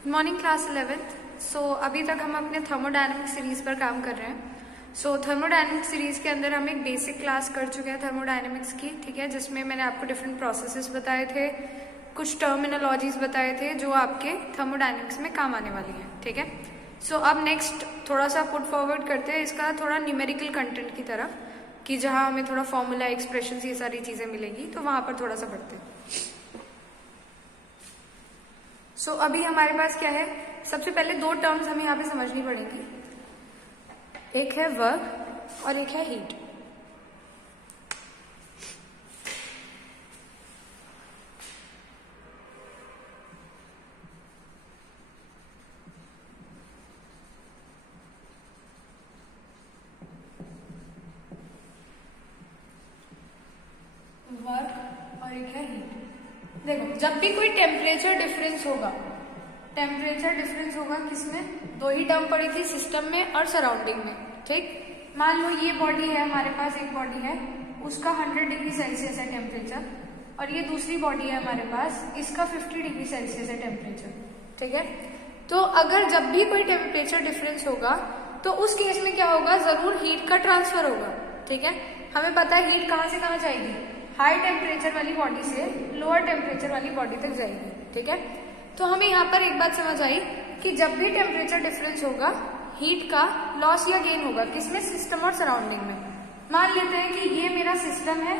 Good morning class 11th। सो अभी तक हम अपने थर्मोडायनेमिक सीरीज पर काम कर रहे हैं। सो थर्मोडायनेमिक सीरीज के अंदर हम एक बेसिक क्लास कर चुके हैं थर्मोडायनेमिक्स की, ठीक है, जिसमें मैंने आपको डिफरेंट प्रोसेसेस बताए थे, कुछ टर्मिनोलॉजीज बताए थे जो आपके थर्मोडायनेमिक्स में काम आने वाली हैं, ठीक है। सो अब नेक्स्ट थोड़ा सा पुट फॉरवर्ड करते हैं इसका थोड़ा न्यूमेरिकल कंटेंट की तरफ, कि जहाँ हमें थोड़ा फॉर्मूला एक्सप्रेशन ये सारी चीजें मिलेंगी, तो वहां पर थोड़ा सा बढ़ते हैं। सो अभी हमारे पास क्या है, सबसे पहले दो टर्म्स हमें यहाँ पे समझनी पड़ेंगी, एक है वर्क और एक है हीट। वर्क और एक है हीट। देखो, जब भी कोई टेम्परेचर डिफरेंस होगा किसमें, दो ही टर्म पड़ी थी, सिस्टम में और सराउंडिंग में, ठीक। मान लो ये बॉडी है, हमारे पास एक बॉडी है, उसका 100 डिग्री सेल्सियस है टेम्परेचर, और ये दूसरी बॉडी है हमारे पास, इसका 50 डिग्री सेल्सियस है टेम्परेचर, ठीक है। तो अगर जब भी कोई टेम्परेचर डिफरेंस होगा तो उस केस में क्या होगा, जरूर हीट का ट्रांसफर होगा, ठीक है। हमें पता है हीट कहाँ से कहाँ जाएगी, हाई टेम्परेचर वाली बॉडी से लोअर टेम्परेचर वाली बॉडी तक जाएगी, ठीक है। तो हमें यहाँ पर एक बात समझ आई कि जब भी टेम्परेचर डिफरेंस होगा हीट का लॉस या गेन होगा, किसमें, सिस्टम और सराउंडिंग में। मान लेते हैं कि ये मेरा सिस्टम है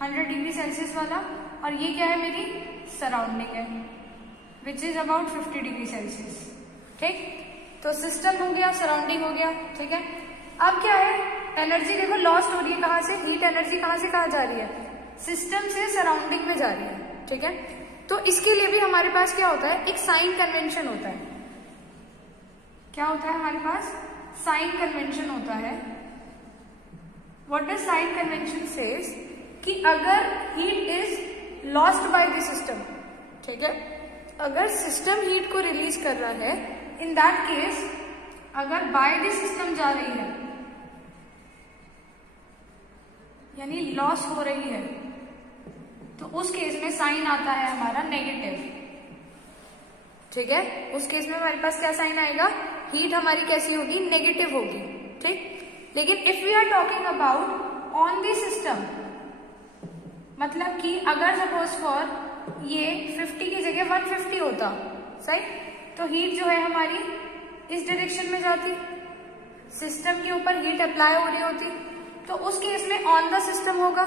100 डिग्री सेल्सियस वाला, और ये क्या है, मेरी सराउंडिंग है which is about 50 degree Celsius, ठीक। तो सिस्टम हो गया, सराउंडिंग हो गया, ठीक है। अब क्या है, एनर्जी देखो लॉस्ट हो रही है, कहाँ से, हीट एनर्जी कहाँ से कहाँ जा रही है, सिस्टम से सराउंडिंग में जा रही है, ठीक है। तो इसके लिए भी हमारे पास क्या होता है, एक साइन कन्वेंशन होता है। क्या होता है हमारे पास, साइन कन्वेंशन होता है। What does sign convention says, कि अगर heat is lost by the system, ठीक है, अगर सिस्टम हीट को रिलीज कर रहा है, इन दैट केस अगर बाय द सिस्टम जा रही है यानी लॉस हो रही है, तो उस केस में साइन आता है हमारा नेगेटिव, ठीक है। उस केस में हमारे पास क्या साइन आएगा, हीट हमारी कैसी होगी, नेगेटिव होगी, ठीक। लेकिन if we are talking about on the system, मतलब कि अगर सपोज फॉर ये 50 की जगह 150 होता, सही, तो हीट जो है हमारी इस डायरेक्शन में जाती, सिस्टम के ऊपर हीट अप्लाई हो रही होती, तो उस केस में ऑन द सिस्टम होगा,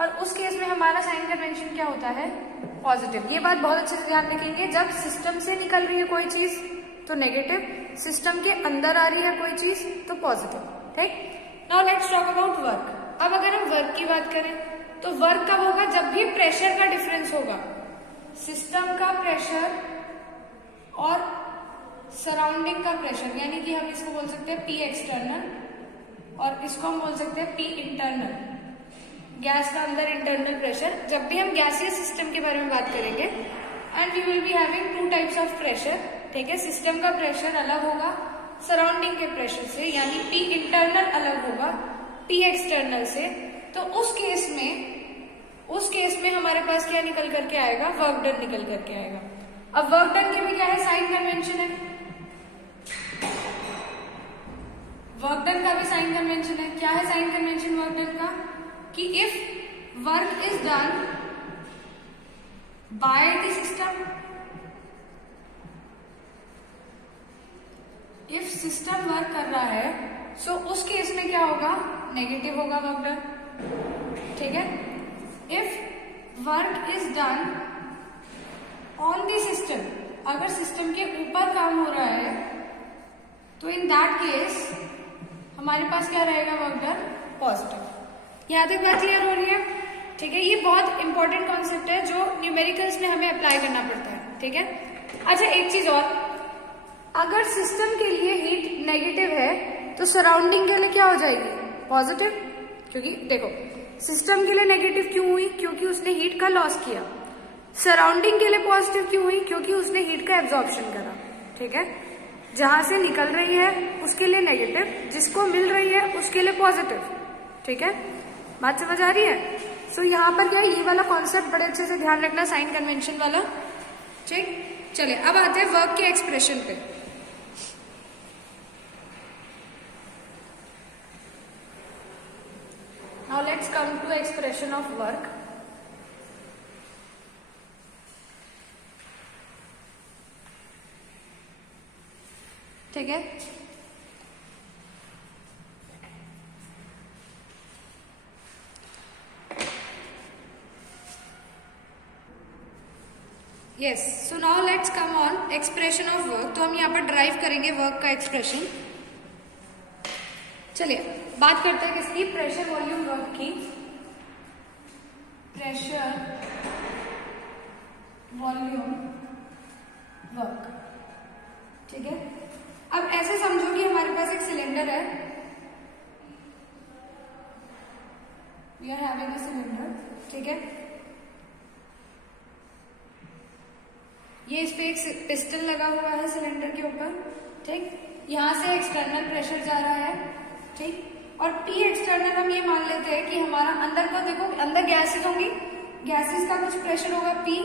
और उस केस में हमारा साइन कन्वेंशन क्या होता है, पॉजिटिव। ये बात बहुत अच्छे से ध्यान रखेंगे, जब सिस्टम से निकल रही है कोई चीज तो नेगेटिव, सिस्टम के अंदर आ रही है कोई चीज तो पॉजिटिव, ठीक। Now let's talk about work. अब अगर हम वर्क की बात करें तो वर्क कब होगा, जब भी प्रेशर का डिफरेंस होगा, सिस्टम का प्रेशर और सराउंडिंग का प्रेशर, यानी कि हम इसको बोल सकते हैं P एक्सटर्नल और इसको हम बोल सकते हैं P इंटरनल, गैस का अंदर इंटरनल प्रेशर। जब भी हम गैसियस सिस्टम के बारे में बात करेंगे, and we will be having two types of pressure, ठीक है। सिस्टम का प्रेशर अलग होगा सराउंडिंग के प्रेशर से, यानी P इंटरनल अलग होगा P एक्सटर्नल से। तो उस केस में हमारे पास क्या निकल करके आएगा, वर्क डन निकल करके आएगा। अब वर्क डन के भी क्या है, साइन कन्वेंशन है, वर्क डन का भी साइन कन्वेंशन है। क्या है साइन कन्वेंशन वर्क डन का, कि if work is done by the system, if system work कर रहा है, सो उस केस में क्या होगा, नेगेटिव होगा वर्क डन, ठीक है। If work is done on the system, अगर सिस्टम के ऊपर काम हो रहा है, तो इन दैट केस हमारे पास क्या रहेगा, वर्क डन पॉजिटिव। यहाँ तक बात क्लियर हो रही है, ठीक है। ये बहुत इंपॉर्टेंट कॉन्सेप्ट है जो न्यूमेरिकल्स में हमें अप्लाई करना पड़ता है, ठीक है। अच्छा, एक चीज और, अगर सिस्टम के लिए हीट नेगेटिव है तो सराउंडिंग के लिए क्या हो जाएगी, पॉजिटिव, क्योंकि देखो सिस्टम के लिए नेगेटिव क्यों हुई, क्योंकि उसने हीट का लॉस किया। सराउंडिंग के लिए पॉजिटिव क्यों हुई, क्योंकि उसने हीट का एब्जॉर्प्शन करा, ठीक है। जहां से निकल रही है उसके लिए नेगेटिव, जिसको मिल रही है उसके लिए पॉजिटिव, ठीक है। बात समझ आ रही है। सो यहाँ पर क्या है, ये वाला कॉन्सेप्ट बड़े अच्छे से ध्यान रखना, साइन कन्वेंशन वाला, ठीक। चलिए अब आते हैं वर्क के एक्सप्रेशन पे। Now let's come to expression of work. ठीक है, yes, so now let's come on expression of work. तो हम यहाँ पर ड्राइव करेंगे वर्क का एक्सप्रेशन। चलिए बात करते हैं किसकी, प्रेशर वॉल्यूम वर्क की। प्रेशर वॉल्यूम वर्क, ठीक है। अब ऐसे समझो कि हमारे पास एक सिलेंडर है, we are having a cylinder, ठीक है। ये इस पे एक पिस्टन लगा हुआ है सिलेंडर के ऊपर, ठीक। यहां से एक्सटर्नल प्रेशर जा रहा है, ठीक। और P एक्सटर्नल हम ये मान लेते हैं कि हमारा अंदर का, देखो अंदर गैसेस होंगी, गैसेस का कुछ प्रेशर होगा P।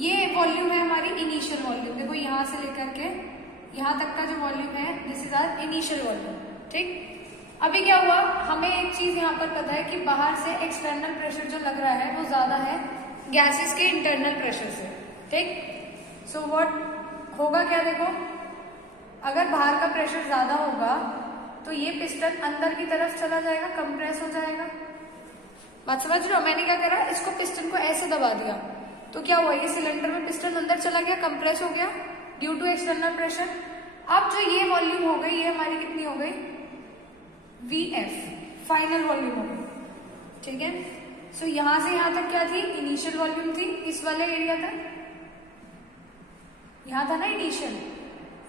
ये वॉल्यूम है हमारी इनिशियल वॉल्यूम, देखो यहां से लेकर के यहां तक का जो वॉल्यूम है this is our initial volume, ठीक। अभी क्या हुआ, हमें एक चीज यहाँ पर पता है कि बाहर से एक्सटर्नल प्रेशर जो लग रहा है वो ज्यादा है गैसेस के इंटरनल प्रेशर से, ठीक। सो व्हाट होगा क्या, देखो अगर बाहर का प्रेशर ज्यादा होगा तो ये पिस्टन अंदर की तरफ चला जाएगा, कंप्रेस हो जाएगा। बात समझ रहे हो, मैंने क्या करा, इसको पिस्टन को ऐसे दबा दिया तो क्या हुआ, ये सिलेंडर में पिस्टन अंदर चला गया, कंप्रेस हो गया ड्यू टू एक्सटर्नल प्रेशर। अब जो ये वॉल्यूम हो गई, ये हमारी कितनी हो गई, VF, फाइनल वॉल्यूम हो गई, ठीक है। सो यहां से यहां तक क्या थी, इनिशियल वॉल्यूम थी, इस वाले एरिया तक, यहां था ना इनिशियल,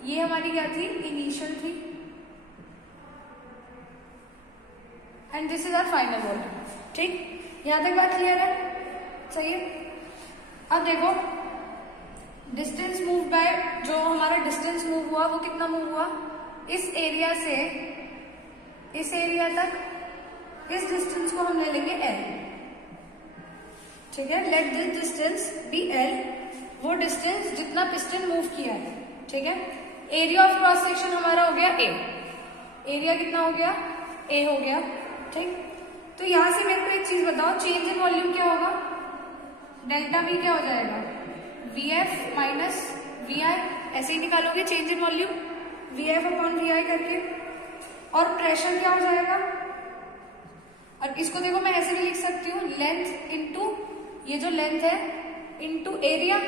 ये हमारी क्या थी, इनिशियल थी, and this is our final volume, ठीक। यहां तक बात क्लियर है, सही है। अब देखो डिस्टेंस मूव बाय, जो हमारा डिस्टेंस मूव हुआ वो कितना मूव हुआ, इस एरिया से इस एरिया तक, इस डिस्टेंस को हम ले लेंगे L, ठीक है। Let this distance be L, वो डिस्टेंस जितना पिस्टन मूव किया है, ठीक है। एरिया ऑफ क्रॉस सेक्शन हमारा हो गया A, एरिया कितना हो गया, A हो गया, ठीक। तो यहां से मेरे को एक चीज बताओ, चेंज इन वॉल्यूम क्या होगा, डेल्टा V क्या हो जाएगा, VF माइनस VI, ऐसे ही निकालोगे change in volume, VF upon VI करके। और प्रेशर क्या हो जाएगा, और इसको देखो मैं ऐसे भी लिख सकती हूँ, लेंथ इंटू ये जो लेंथ है इंटू एरिया।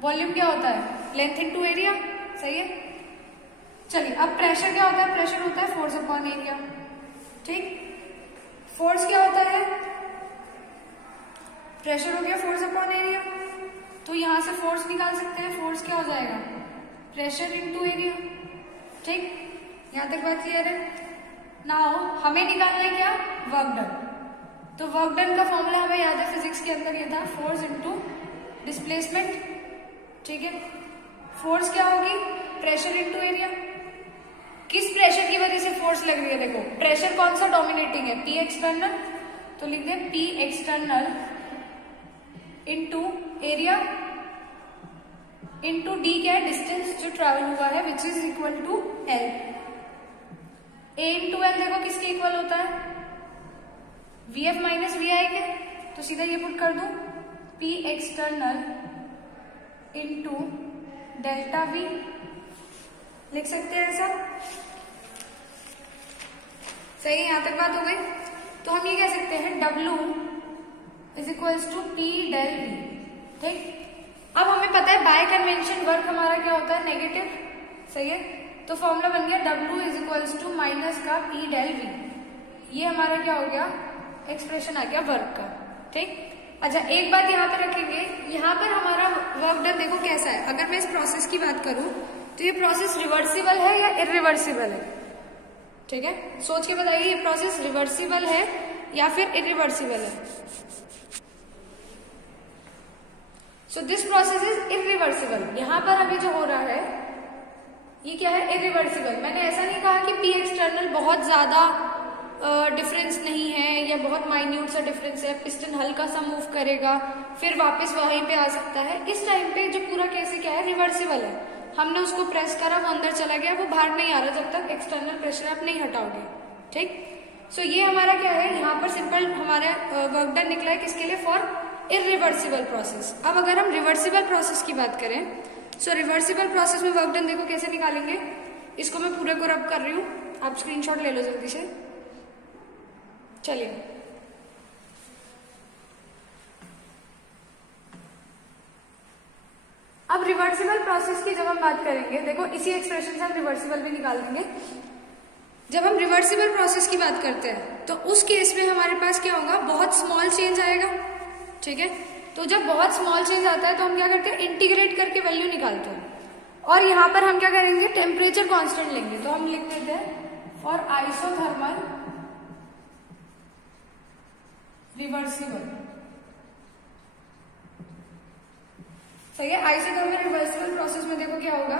वॉल्यूम क्या होता है, लेंथ इंटू एरिया, सही है। चलिए अब प्रेशर क्या होता है, प्रेशर होता है फोर्स अपॉन एरिया, ठीक। फोर्स क्या होता है, प्रेशर हो गया फोर्स अपॉन एरिया, तो यहां से फोर्स निकाल सकते हैं, फोर्स क्या हो जाएगा, प्रेशर इंटू एरिया, ठीक। यहां तक बात क्लियर है। नाउ हमें निकालना है क्या, वर्क डन। तो वर्क डन का फॉर्मूला हमें याद है फिजिक्स के अंदर, ये था फोर्स इंटू डिस्प्लेसमेंट, ठीक है। फोर्स क्या होगी, प्रेशर इंटू एरिया। किस प्रेशर की वजह से फोर्स लग रही है, देखो प्रेशर कौन सा डोमिनेटिंग है, P एक्सटर्नल, तो लिख दे P external into area into D क्या है, डिस्टेंस जो ट्रेवल हुआ है, which is equal to L। A into L देखो किसके इक्वल होता है, VF माइनस VI के, तो सीधा ये पुट कर दो, P external into delta V, लिख सकते हैं ऐसा, सही है। यहां तक बात हो गई। तो हम ये कह सकते हैं W is equals to P del V, ठीक। अब हमें पता है बाय कन्वेंशन वर्क हमारा क्या होता है, नेगेटिव, सही है। तो फॉर्मूला बन गया W is equals to minus का P डेल V, ये हमारा क्या हो गया, एक्सप्रेशन आ गया वर्क का, ठीक। अच्छा एक बात यहाँ पर रखेंगे, यहाँ पर हमारा वर्क डन देखो कैसा है। अगर मैं इस प्रोसेस की बात करूं तो ये प्रोसेस रिवर्सिबल है या इरिवर्सिबल है, ठीक है। सोच के बताइए ये प्रोसेस रिवर्सिबल है या फिर इरिवर्सिबल है। So this process is irreversible. यहां पर अभी जो हो रहा है ये क्या है, इरिवर्सिबल। मैंने ऐसा नहीं कहा कि P एक्सटर्नल बहुत ज्यादा डिफरेंस नहीं है या बहुत माइन्यूट सा डिफरेंस है, पिस्टन हल्का सा मूव करेगा फिर वापस वहीं पे आ सकता है, इस टाइम पे जो पूरा केस है क्या है, रिवर्सिबल है। हमने उसको प्रेस करा, वो अंदर चला गया, वो बाहर नहीं आ रहा जब तक एक्सटर्नल प्रेशर आप नहीं हटाओगे। ठीक, सो ये हमारा क्या है, यहाँ पर सिंपल हमारा वर्क डन निकला है किसके लिए, फॉर इरिवर्सिबल प्रोसेस। अब अगर हम रिवर्सिबल प्रोसेस की बात करें, सो रिवर्सिबल प्रोसेस में वर्क डन देखो कैसे निकालेंगे। इसको मैं पूरे को रब कर रही हूँ, आप स्क्रीनशॉट ले लो जल्दी से। चलिए, अब रिवर्सिबल प्रोसेस की जब हम बात करेंगे, देखो इसी एक्सप्रेशन से हम रिवर्सिबल भी निकाल देंगे। जब हम रिवर्सिबल प्रोसेस की बात करते हैं तो उस केस में हमारे पास क्या होगा, बहुत स्मॉल चेंज आएगा। ठीक है, तो जब बहुत स्मॉल चेंज आता है तो हम क्या करते हैं, इंटीग्रेट करके वैल्यू निकालते हैं, और यहाँ पर हम क्या करेंगे, टेम्परेचर कांस्टेंट लेंगे। तो हम लिख देते हैं फॉर आइसोथर्मल रिवर्सिबल। सही है, आइसोथर्मल रिवर्सिबल प्रोसेस में देखो क्या होगा,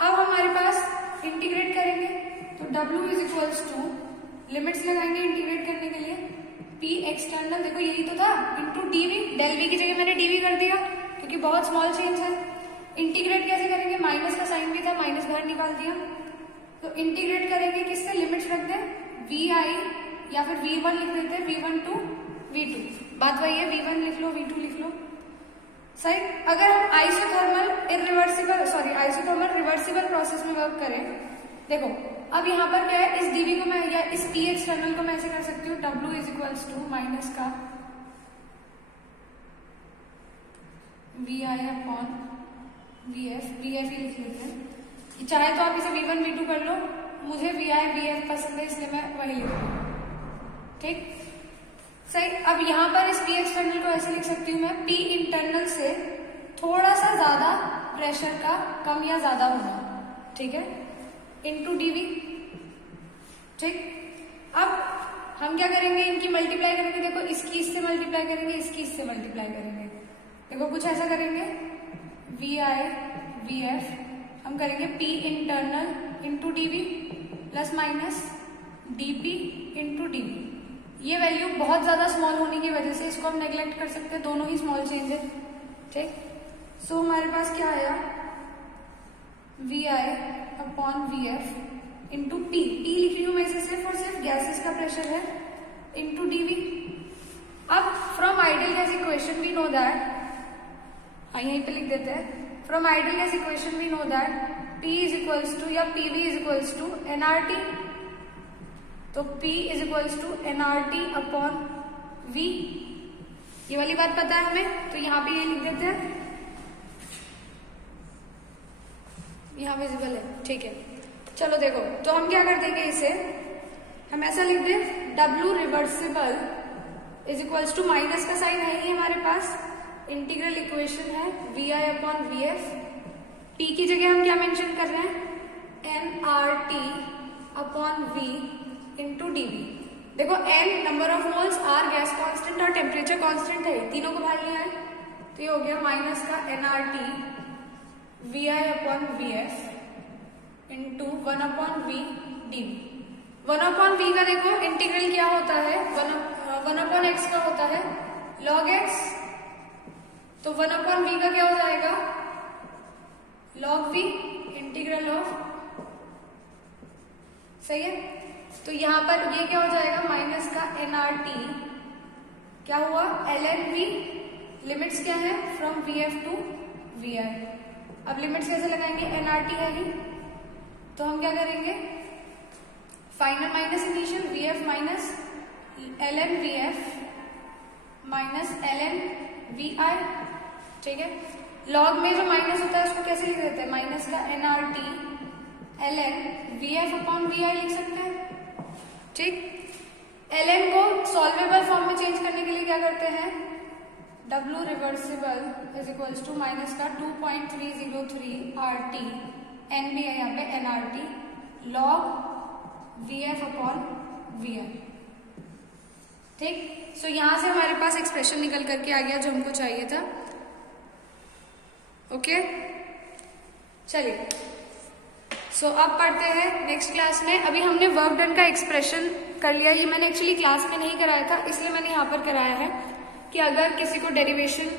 अब हमारे पास इंटीग्रेट करेंगे तो W is equals to, limits लगाएंगे इंटीग्रेट करने के लिए, P एक्सटर्नल, देखो यही तो था, इंटू dV, डेल V की जगह मैंने dV कर दिया क्योंकि बहुत स्मॉल चेंज है। इंटीग्रेट कैसे करेंगे, माइनस का साइन भी था, माइनस बाहर निकाल दिया, तो इंटीग्रेट करेंगे किससे, लिमिट्स रख दे VI या फिर V1 लिख देते हैं, V1 टू V2, बात वही है, V1 लिख लो, V2 लिख लो। सही, अगर हम आइसोथर्मल रिवर्सिबल प्रोसेस में वर्क करें, देखो अब यहाँ पर क्या है, इस dV को मैं या इस P एक्सटर्नल को मैं ऐसे कर सकती हूँ, W is equals to minus का VI अपॉन VF ही लिख लेते हैं, चाहे तो आप इसे V1 V2 कर लो, मुझे VI VF पसंद है इसलिए मैं वही लिख रही हूँ। ठीक, सही, अब यहाँ पर इस P एक्सटर्नल को ऐसे लिख सकती हूँ मैं, P इंटरनल से थोड़ा सा ज्यादा प्रेशर का कम या ज्यादा होना, ठीक है, इनटू dV। ठीक, अब हम क्या करेंगे, इनकी मल्टीप्लाई करेंगे, देखो इसकी इससे मल्टीप्लाई करेंगे, इसकी इससे मल्टीप्लाई करेंगे, देखो कुछ ऐसा करेंगे, VI VF हम करेंगे P internal into dV plus minus dP into dV। ये वैल्यू बहुत ज्यादा स्मॉल होने की वजह से इसको हम नेग्लेक्ट कर सकते हैं, दोनों ही स्मॉल चेंज है। ठीक, सो हमारे पास क्या आया, VI upon VF into P लिख रही हूं मैं इसे सिर्फ और सिर्फ गैसेस का प्रेशर है, इंटू dV। अब from ideal gas equation we know that, यहीं पे लिख देते हैं, from ideal gas equation we know that P is equals to या PV is equals to nRT, तो P is equals to nRT upon V, ये वाली बात पता है हमें, तो यहाँ पे ये लिख देते हैं, यहाँ विजिबल है। ठीक है, चलो देखो, तो हम क्या कर देंगे, इसे हम ऐसा लिख दें, W reversible is equals to, minus का साइन है ही हमारे पास, इंटीग्रल इक्वेशन है VI अपॉन VF, P की जगह हम क्या मेंशन कर रहे हैं, nRT upon V into dV। देखो N number of moles, R gas constant और टेम्परेचर कांस्टेंट है, तीनों को बाहर लिया है, तो ये हो गया माइनस का nRT VI upon VF into 1 upon V dV। 1 upon V का देखो इंटीग्रल क्या होता है, 1 अपॉन x का होता है log x, तो 1 अपॉन V का क्या हो जाएगा, log V इंटीग्रल ऑफ, सही है, तो यहाँ पर ये क्या हो जाएगा, माइनस का nRT क्या हुआ, ln V, लिमिट्स क्या है, फ्रॉम VF टू VI। अब लिमिट्स कैसे लगाएंगे, nRT है ही, तो हम क्या करेंगे, final minus initial, VF minus ln VF minus ln VI। ठीक है, लॉग में जो माइनस होता है उसको कैसे लिख देते हैं, माइनस का nRT ln VF upon VI लिख सकते हैं। ठीक, ln को सॉल्वेबल फॉर्म में चेंज करने के लिए क्या करते हैं, W reversible is equals to minus का 2.303 RT, N भी है यहाँ पे nRT, log VF upon VI। ठीक, सो यहां से हमारे पास एक्सप्रेशन निकल करके आ गया जो हमको चाहिए था। ओके, चलिए, सो अब पढ़ते हैं नेक्स्ट क्लास में। अभी हमने वर्क डन का एक्सप्रेशन कर लिया। ये मैंने एक्चुअली क्लास में नहीं कराया था, इसलिए मैंने यहाँ पर कराया है कि अगर किसी को डेरिवेशन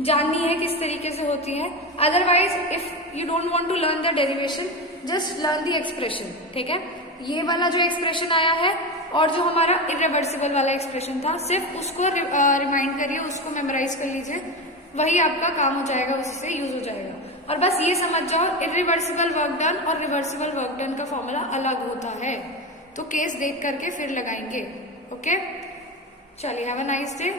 जाननी है किस तरीके से होती है, otherwise if you don't want to learn the derivation, just learn the expression. ठीक है, ये वाला जो एक्सप्रेशन आया है और जो हमारा इरिवर्सिबल वाला एक्सप्रेशन था, सिर्फ उसको रिमाइंड करिए, उसको मेमोराइज कर लीजिए, वही आपका काम हो जाएगा, उससे यूज हो जाएगा। और बस ये समझ जाओ इरिवर्सिबल वर्क डन और रिवर्सिबल वर्क डन का फॉर्मूला अलग होता है, तो केस देख करके फिर लगाएंगे। ओके, चलिए, हैव अ नाइस डे।